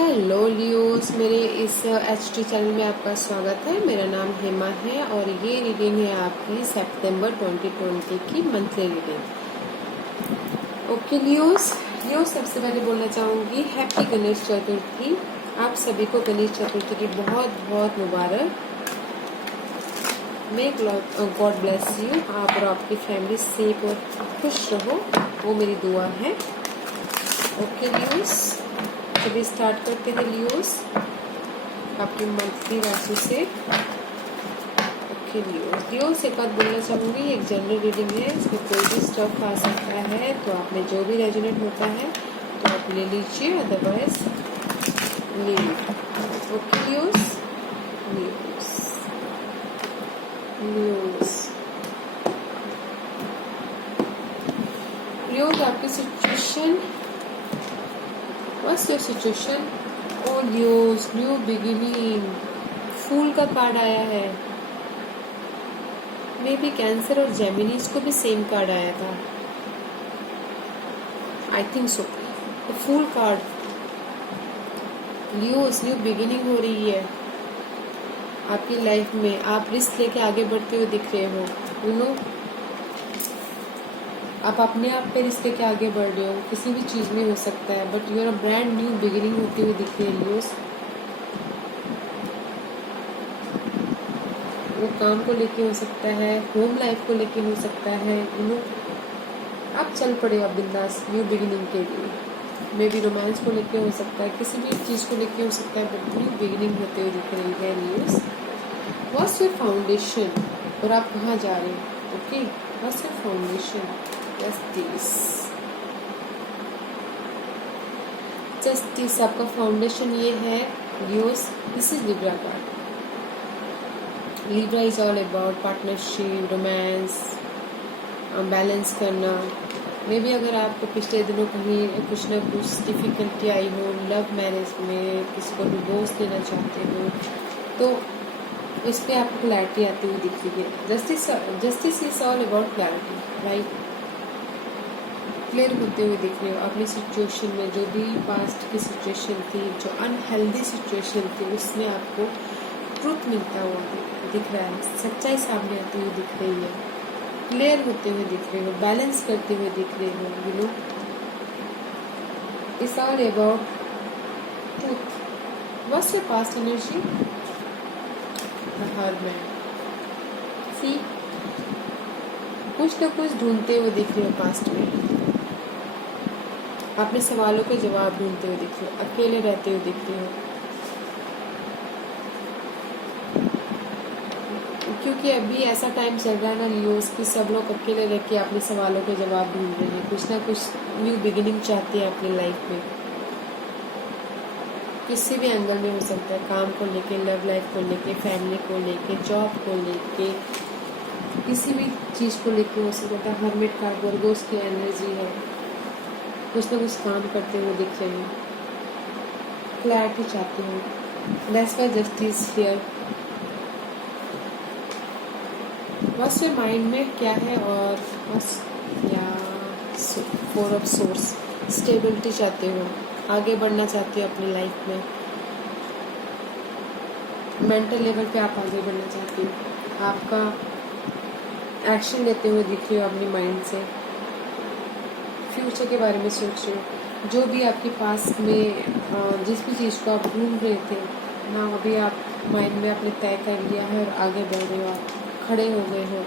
Hello Leos, मेरे इस HT channel में आपका स्वागत है। मेरा नाम हेमा है और ये रीडिंग है आपकी सितंबर 2020 की मंथली रीडिंग। ओके लियोस, सबसे पहले बोलना चाहूँगी हैप्पी गणेश चतुर्थी। आप सभी को गणेश चतुर्थी की बहुत बहुत मुबारक। May God bless you. आप और आपकी फैमिली सेफ और खुश रहो, वो मेरी दुआ है। ओके लियोस, चलिए स्टार्ट करते हैं लियोस आपकी मंथली राशि से। ओके लियोस, एक बात बोलना चाहूँगी, एक जनरल रीडिंग है, इसमें कोई भी स्टफ आ सकता है, तो आप में जो भी रेजोनेट होता है तो आप ले लीजिए, अदरवाइज लीव। ओके लियोस, आपकी situation. What's your situation? Oh Leos, new beginning. फूल का कार्ड आया है। मे बी कैंसर और जेमिनीज को भी सेम कार्ड आया था, I think so. Full card. Leos, new beginning हो रही है आपकी लाइफ में। आप रिस्क लेके आगे बढ़ते हुए दिख रहे हो, यू नो। आप अपने आप पे रिस्क लेके आगे बढ़ रहे हो, किसी भी चीज़ में हो सकता है, but you're a brand new beginning होती हुई दिख रही है लियोस। वो काम को लेके हो सकता है, होम लाइफ को लेके हो सकता है, यू नो। आप चल पड़े हो बिंदास न्यू बिगिनिंग के लिए। मे बी रोमांस को लेके हो सकता है, किसी भी चीज़ को लेके हो सकता है, बट न्यू बिगिनिंग होते हुए दिख रही है लियोस। व्हाट्स योर फाउंडेशन, और आप कहाँ जा रहे हो? Okay, what's your foundation? Justice आपका फाउंडेशन ये है Leos. This is Libra card. Libra is all about partnership, romance, balance करना। मे बी अगर आपको पिछले दिनों कहीं कुछ ना कुछ डिफिकल्टी आई हो लव मैरिज में, किसी को डिवोर्स देना चाहते हो, तो इस पर आपको क्लैरिटी आती हुई दिख रही है। Justice is all about clarity, right. Clear होते हुए दिख रहे हो अपनी सिचुएशन में। जो भी पास्ट की सिचुएशन थी, जो अनहेल्दी सिचुएशन थी, उसमें आपको ट्रुथ मिलता हुआ दिख रहा है, सच्चाई सामने आती हुई दिख रही है, क्लियर होते हुए दिख रहे हो, बैलेंस करते हुए दिख रहे हो, you know. It's all about truth. What's your past energy? The hermit. See, कुछ ना कुछ ढूंढते हुए दिख रहे हो पास्ट में, अपने सवालों के जवाब ढूंढते हुए दिख रहे हो, अकेले रहते हुए दिख रहे हो, क्योंकि अभी ऐसा टाइम चल रहा है ना लियोस कि सब लोग अकेले रह के अपने सवालों के जवाब ढूंढ रहे हैं, कुछ ना कुछ न्यू बिगिनिंग चाहते हैं अपनी लाइफ में। किसी भी एंगल में हो सकता है, काम को लेके, लव लाइफ को लेके, फैमिली को लेके, जॉब को लेके, किसी भी चीज़ को लेके हो सकता है। हर्मिट कार्ड वर्गोस की एनर्जी है, कुछ ना कुछ काम करते हुए दिख रहे हैं, क्लैरिटी चाहते हैं। That's why justice here. बस योर माइंड में क्या है, और बस या फोर ऑफ सोर्स, स्टेबिलिटी चाहते हो, आगे बढ़ना चाहते हो अपनी लाइफ में। मेंटल लेवल पे आप आगे बढ़ना चाहते हो, आपका एक्शन लेते हुए दिख रहे हो अपनी माइंड से। फ्यूचर के बारे में सोच रहे हो, जो भी आपके पास में जिस भी चीज़ को आप ढूंढ रहे थे ना, अभी आप माइंड में अपने तय कर लिया है और आगे बढ़ रहे हो, आप खड़े हो गए हो,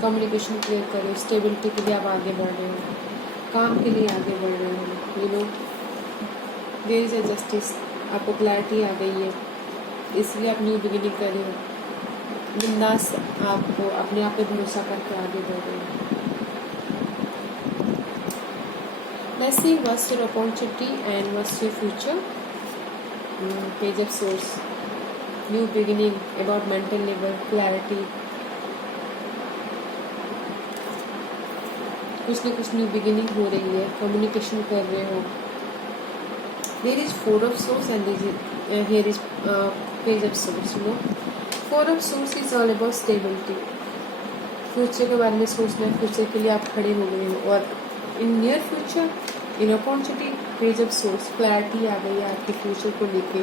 कम्युनिकेशन क्लियर कर रहे हो, स्टेबिलिटी के लिए आप आगे बढ़ रहे हो, काम के लिए आगे बढ़ रहे हो, you know. There is a justice, आपको क्लैरिटी आ गई है, इसलिए आप न्यू बिगिनिंग कर रहे हो, बिंदास आपको अपने आप पे भरोसा करके आगे बढ़ रहे हो। Let's see what's your opportunity and what's your future. Page of Swords, new beginning, about mental level, clarity. कुछ न कुछ न्यू बिगिनिंग हो रही है, कम्युनिकेशन कर रहे हो। There is Four of Swords and here is Page of Swords. You know, Four of Swords is all about stability. Future के बारे में सोचना है, फ्यूचर के लिए आप खड़े हो गए हो, और in near future in opportunity page of swords, clarity आ गई है आपके फ्यूचर को लेके।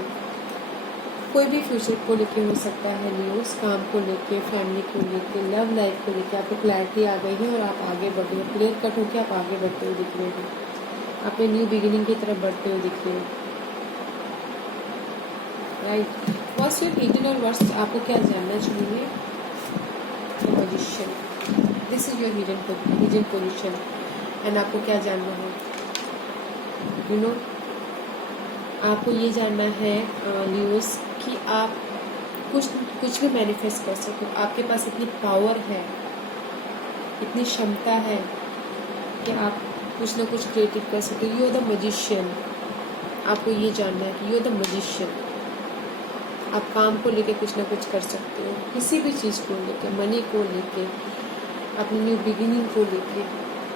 कोई भी फ्यूचर को लेके हो सकता है न्यूज़, काम को लेके, फैमिली को लेके, लव लाइफ को लेके आपको क्लैरिटी आ गई है और आप आगे बढ़ रहे हो। क्लियर कट होकर आप आगे बढ़ते हुए दिख रहे हो, अपने न्यू बिगिनिंग की तरफ बढ़ते हुए दिख रहे हो। राइट, व्हाट्स योर हिडन और वर्ड्स, आपको क्या जानना चाहिए? Position, this is your hidden position and आपको क्या जानना है? यू नो, आपको ये जानना है न्यूज़ कि आप कुछ भी मैनिफेस्ट कर सको। आपके पास इतनी पावर है, इतनी क्षमता है कि आप कुछ ना कुछ क्रिएटिव कर सकते हो। यू आर द मैजिशियन, आपको ये जानना है कि यू आर द मैजिशियन। आप काम को लेके कुछ ना कुछ कर सकते हो, किसी भी चीज़ को लेके, मनी को लेके, अपनी न्यू बिगिनिंग को लेके।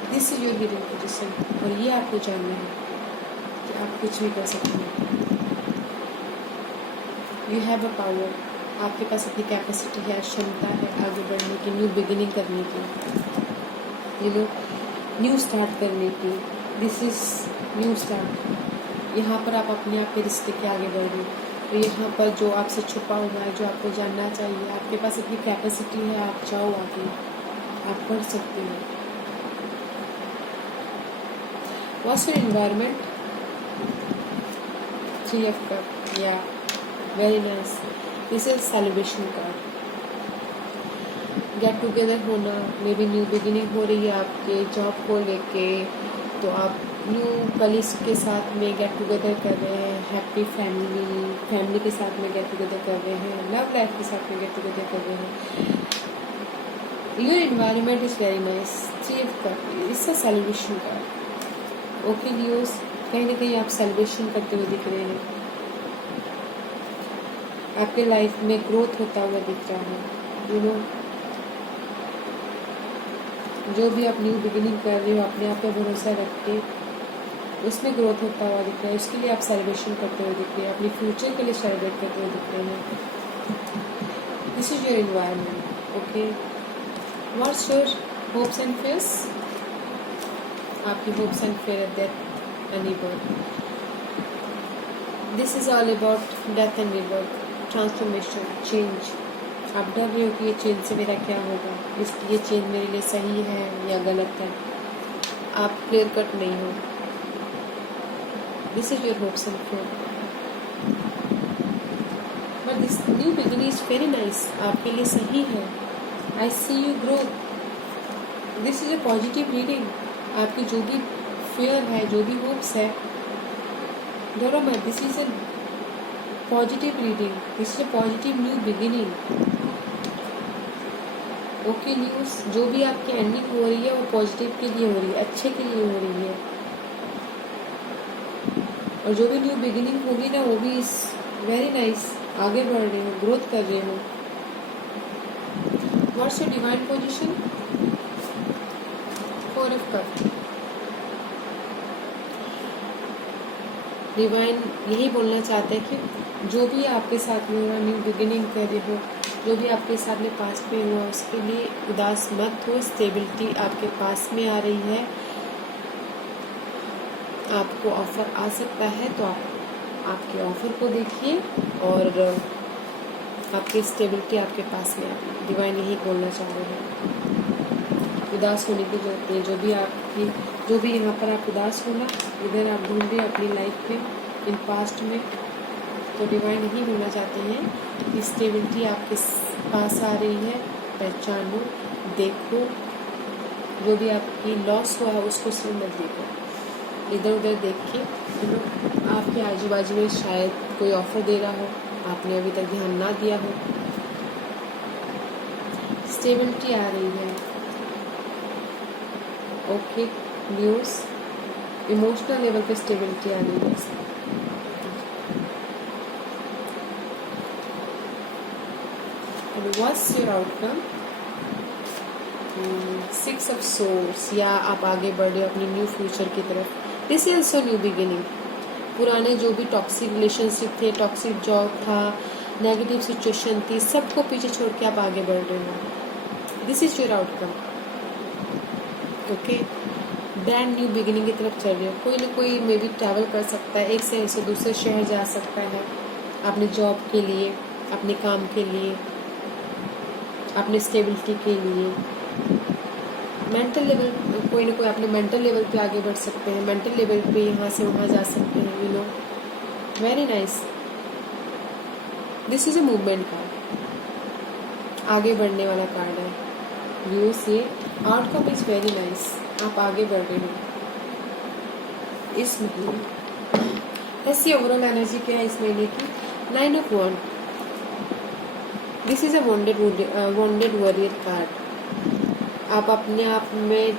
This is your hidden position, और ये आपको जानना है कि आप कुछ भी कर सकते हो। यू हैव अ पावर, आपके पास इतनी कैपेसिटी है, क्षमता है आगे बढ़ने की, न्यू बिगिनिंग करने की, यू नो, न्यू स्टार्ट करने की। This is new start. यहाँ पर आप अपने आप के रिश्ते के आगे बढ़ रहे हो, तो यहाँ पर जो आपसे छुपा हुआ है, जो आपको जानना चाहिए, आपके पास इतनी कैपेसिटी है, आप जाओ आगे, आप बढ़ सकते हो। What's your environment? 3 of Cups, या very nice. This is celebration card. Get together होना, मे बी न्यू बिगिनिंग हो रही है आपके जॉब को लेके, तो आप न्यू कलीग्स के साथ में गेट टुगेदर कर रहे हैं, हैप्पी फैमिली के साथ में गेट टुगेदर कर रहे हैं, लव लाइफ के साथ में गेट टुगेदर कर रहे हैं। Your environment is very nice. 3 of Cups, it's a celebration card. Okay news, कहीं ना कहीं आप सेलिब्रेशन करते हुए दिख रहे हैं, आपके लाइफ में ग्रोथ होता हुआ दिख रहा है। यू नो, जो भी आप न्यू बिगिनिंग कर रहे हो, अपने आप पे भरोसा रख के उसमें ग्रोथ होता हुआ दिख रहा है, उसके लिए आप सेलिब्रेशन करते हुए दिख रहे हैं, अपने फ्यूचर के लिए सेलिब्रेट करते हुए दिख रहे हैं। This is your environment. Okay, what's your hopes and fears? आपकी hopes and fear death and rebirth. This is all about death and rebirth, transformation, change. आप डर रहे हो कि ये चेंज से मेरा क्या होगा, ये चेंज मेरे लिए सही है या गलत है। आप क्लियर कट नहीं हो। This is your hopes and fear, but this new beginning is very nice, आपके लिए सही है। I see you growth. This is a positive reading. आपकी जो भी फेयर है, जो भी होप्स है, दोनों में this is a positive reading, this is a positive new beginning. Okay news, जो भी आपकी एंडिंग हो रही है वो पॉजिटिव के लिए हो रही है, अच्छे के लिए हो रही है, और जो भी न्यू बिगिनिंग होगी ना, वो भी वेरी नाइस, आगे बढ़ रहे हो, ग्रोथ कर रहे हो। What's your divine position? 4 of Cups। Divine यही बोलना चाहते हैं कि जो भी आपके साथ में हुआ, न्यू बिगिनिंग कर रहे हो, जो भी आपके साथ में पास्ट में हुआ, उसके लिए उदास मत हो। स्टेबिलिटी आपके पास में आ रही है, आपको ऑफर आ सकता है, तो आप आपके ऑफर को देखिए और आपकी स्टेबिलिटी आपके पास में आ रही है। डिवाइन यही बोलना चाह रहे हैं, उदास होने की जरूरत नहीं। जो भी यहाँ पर आप उदास होना, इधर आप ढूंढ रहे अपनी लाइफ में, इन पास्ट में, तो डिवाइन यही बोलना चाहते हैं कि स्टेबिलिटी आपके पास आ रही है। पहचानो, देखो, जो भी आपकी लॉस हुआ है उसको सिर्फ मत देखो, इधर उधर देख के आपके आजू बाजू में शायद कोई ऑफर दे रहा हो, आपने अभी तक ध्यान ना दिया हो। स्टेबिलिटी आ रही है। ओके न्यूज़, इमोशनल लेवल पे स्टेबिलिटी आ रही है। What's your outcome? 6 of Swords, या आप आगे बढ़े अपनी न्यू फ्यूचर की तरफ। This is also new beginning. पुराने जो भी टॉक्सिक रिलेशनशिप थे, टॉक्सिक जॉब था, नेगेटिव सिचुएशन थी, सबको पीछे छोड़ के आप आगे बढ़ रहे हो। This is your outcome. Okay, brand new beginning की तरफ चल रहे हो। कोई ना कोई मे बी ट्रैवल कर सकता है, एक शहर से दूसरे शहर जा सकता है अपने जॉब के लिए, अपने काम के लिए, अपने स्टेबिलिटी के लिए। मेंटल लेवल, कोई ना कोई अपने मेंटल लेवल पे आगे बढ़ सकते हैं, मेंटल लेवल पे यहाँ से वहाँ जा सकते हैं, you know. Very nice, this is a movement card, आगे बढ़ने वाला कार्ड है व्यूअर्स। ये आउटकम इज वेरी नाइस, आप आगे बढ़ रहे हो इस महीने। ऐसी ओवरऑल एनर्जी क्या है इस महीने की? 9 of wand, this is a wounded warrior card. आप अपने आप में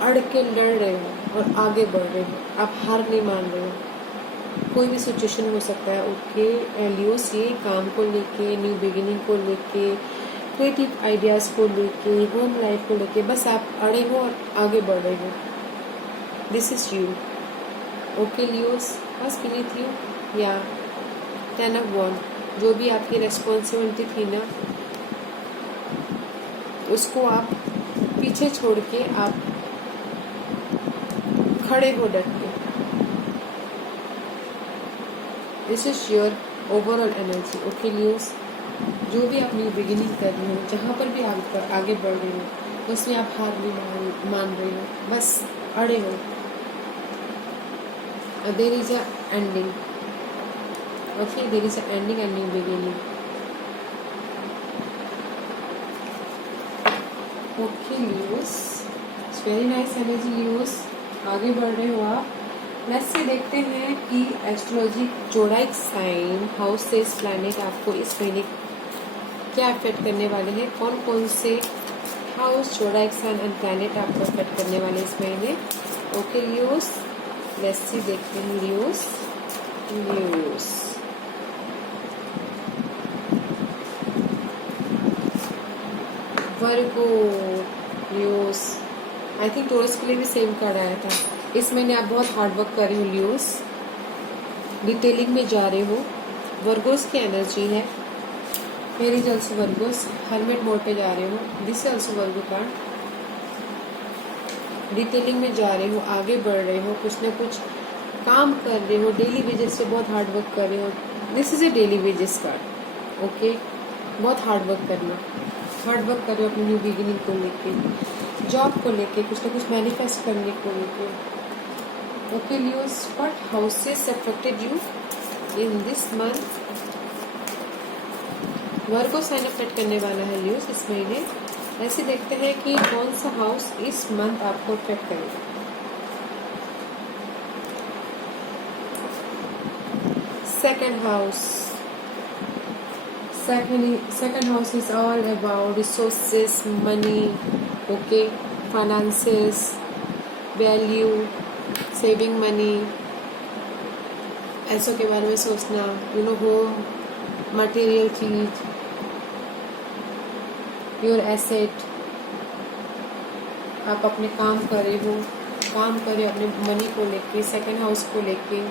अड़ के लड़ रहे हो और आगे बढ़ रहे हो, आप हार नहीं मान रहे हो। कोई भी सिचुएशन हो सकता है, ओके लियोस, ये काम को लेके, न्यू बिगिनिंग को लेके, क्रिएटिव आइडियाज़ को लेके, होम लाइफ को लेके, बस आप अड़े हो और आगे बढ़ रहे हो। This is you, okay Leos, बस बीनीथ यू। या 10 ऑफ वॉन्ड, जो भी आपकी रेस्पॉन्सिबिलिटी थी ना, उसको आप पीछे छोड़ के आप खड़े हो डट के। This is your overall energy, okay Leos. जो भी आप न्यू बिगिनिंग कर रहे हो, जहाँ पर भी आप आगे बढ़ रहे हो, उसमें आप हार नहीं मान रहे हो, बस अड़े हो। There is a ending, okay, there is a ending and new beginning. Okay Leos, it's very nice energy Leos, आगे बढ़ रहे हो आप। नेक्स्ट से देखते हैं कि एस्ट्रोलॉजी जोडाइक साइन हाउसेस प्लैनेट आपको इस महीने क्या अफेक्ट करने वाले हैं, कौन कौन से हाउस, जोडाइक साइन एंड प्लैनेट आपको अफेक्ट करने वाले इस महीने। ओके लियोस, लेट्स सी देखते हैं Leos. Virgo, Leos, I think Taurus के लिए भी सेम कार्ड आया था। इस महीने आप बहुत हार्ड वर्क कर रहे हो लियोस, डिटेलिंग में जा रहे हो। वर्गोस की एनर्जी है, मेरी is also Virgo's, hermit mode पे जा रहे हो। This is also Virgo card, detailing में जा रहे हो, आगे बढ़ रहे हो, कुछ ना कुछ काम कर रहे हो, डेली वेजेस पे बहुत हार्ड वर्क कर रहे हो। This is a daily wages card, okay. बहुत हार्ड वर्क करना, हार्ड वर्क कर रहे हो अपनी न्यू बिगिनिंग को लेके, जॉब को लेके, कुछ ना कुछ मैनिफेस्ट करने को लेके। Okay Leos, what houses affected you in this month? Virgo sign affect करने वाला है लियोस इस महीने। ऐसे देखते हैं कि कौन सा हाउस इस मंथ आपको अफेक्ट करेगा। Second house, second house is all about resources, money, okay, finances, value, saving money, ऐसों के बारे में सोचना, यू नो, होम, मटेरियल चीज, योर एसेट। आप अपने काम कर रहे हो, काम कर रहे हो अपने मनी को लेके, सेकंड हाउस को लेके,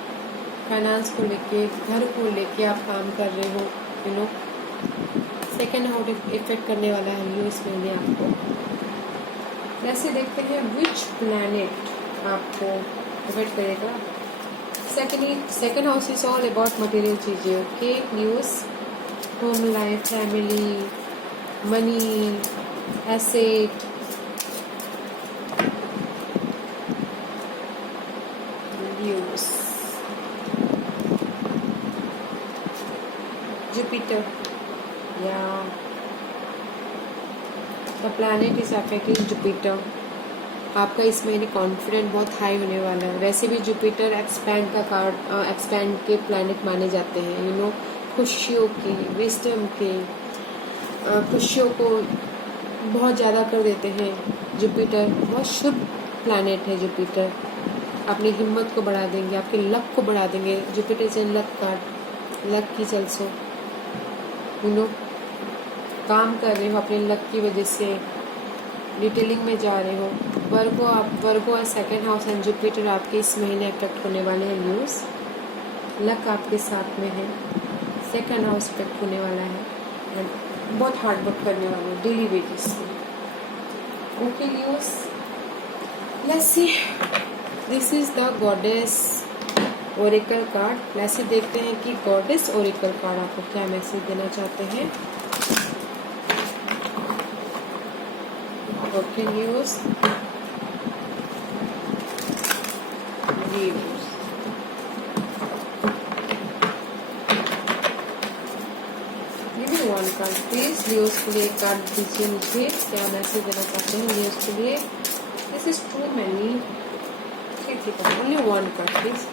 फाइनेंस को लेके, घर को लेके आप काम कर रहे हो, you no. Second house effect करने वाला है लियो इस महीने आपको। वैसे देखते हैं विच प्लैनेट आपको इफेक्ट करेगा। Second house is all about material चीज़ें, okay news, home life, family, money, asset, news. Jupiter, या the planet is affecting Jupiter. आपका इस महीने कॉन्फिडेंट बहुत हाई होने वाला है। वैसे भी जुपिटर एक्सपैंड का कार्ड, एक्सपैंड के प्लैनेट माने जाते हैं, यू नो, खुशियों के, विजडम के, खुशियों को बहुत ज़्यादा कर देते हैं। जुपिटर बहुत शुभ प्लैनेट है। जुपिटर अपनी हिम्मत को बढ़ा देंगे, आपके लक को बढ़ा देंगे। Jupiter is an luck card, luck की चलसो, यू नो, काम कर रहे हो अपने लक की वजह से, डिटेलिंग में जा रहे हो। वर्गो और सेकेंड हाउस एंड जुपिटर आपके इस महीने अफेक्ट होने वाले हैं न्यूज़। लक आपके साथ में है, सेकेंड हाउस अफेक्ट होने वाला है एंड बहुत हार्ड वर्क करने वाले हैं डेली बेसिस पे। Okay news, let's see, this is the goddess Oracle card. Let's see, देखते हैं कि गॉडेस ओरेकल कार्ड आपको क्या मैसेज देना चाहते हैं। Okay news, one card please Leos के लिए कार्ड दीजिए मुझे, क्या मैसेज देना चाहते हैं लियोस के लिए। This is too many, only one card please,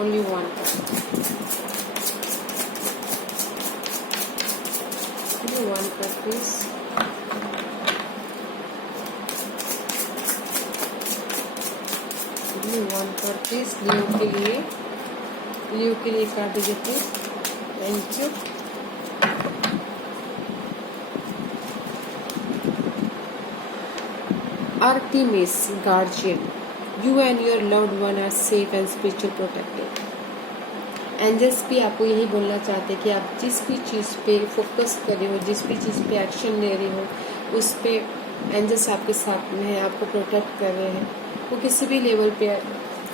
only one card, only one card please. One card please Leo के लिए कार्ड दीजिए please, thank you. Artemis guardian, you and your loved one are safe and spiritual protected। Angels भी आपको यही बोलना चाहते हैं कि आप जिस भी चीज़ पे फोकस कर रहे हो, जिस भी चीज़ पे एक्शन ले रहे हो, उस पे एंजल्स आपके साथ में है, आपको प्रोटेक्ट कर रहे हैं। वो किसी भी लेवल पे,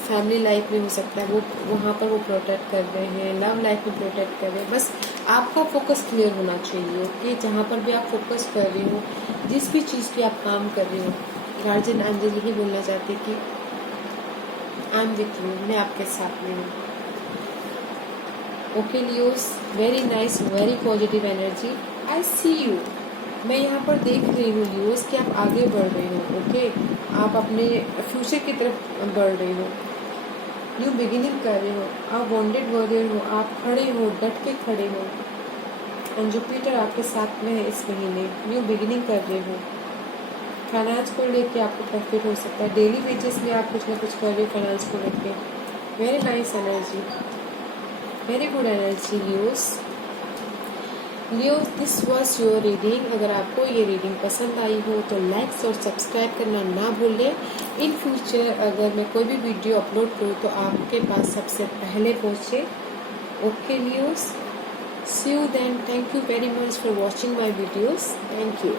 फैमिली लाइफ में हो सकता है, वो वहाँ पर वो प्रोटेक्ट कर रहे हैं, लव लाइफ में प्रोटेक्ट कर रहे हैं। बस आपका फोकस क्लियर होना चाहिए कि जहाँ पर भी आप फोकस कर रहे हो, जिस भी चीज़ पे आप काम कर रहे हो, गार्जियन एंजल यही बोलना चाहते हैं कि आई एम विथ यू, मैं आपके साथ में हूँ। Okay Leos, very nice, very positive energy, I see you. मैं यहाँ पर देख रही हूँ लियोस कि आप आगे बढ़ रहे हो। ओके, आप अपने फ्यूचर की तरफ बढ़ रहे हो, न्यू बिगिनिंग कर रहे हो, आप वॉन्डेड वॉरियर हो, आप खड़े हो, डट के खड़े हो, एंड जुपिटर आपके साथ में है इस महीने, न्यू बिगिनिंग कर रहे हो। फाइनेंस को लेके आपको प्रॉफिट हो सकता है, डेली बेसिस में आप कुछ ना कुछ कर रहे हो फाइनेंस को लेके। Very nice energy, very good energy Leos. Leos, this was your reading. अगर आपको ये रीडिंग पसंद आई हो तो लाइक्स और सब्सक्राइब करना ना भूलें। इन फ्यूचर अगर मैं कोई भी वीडियो अपलोड करूँ तो आपके पास सबसे पहले पहुँचे। Okay Leos, see you then, thank you very much for watching my videos, thank you.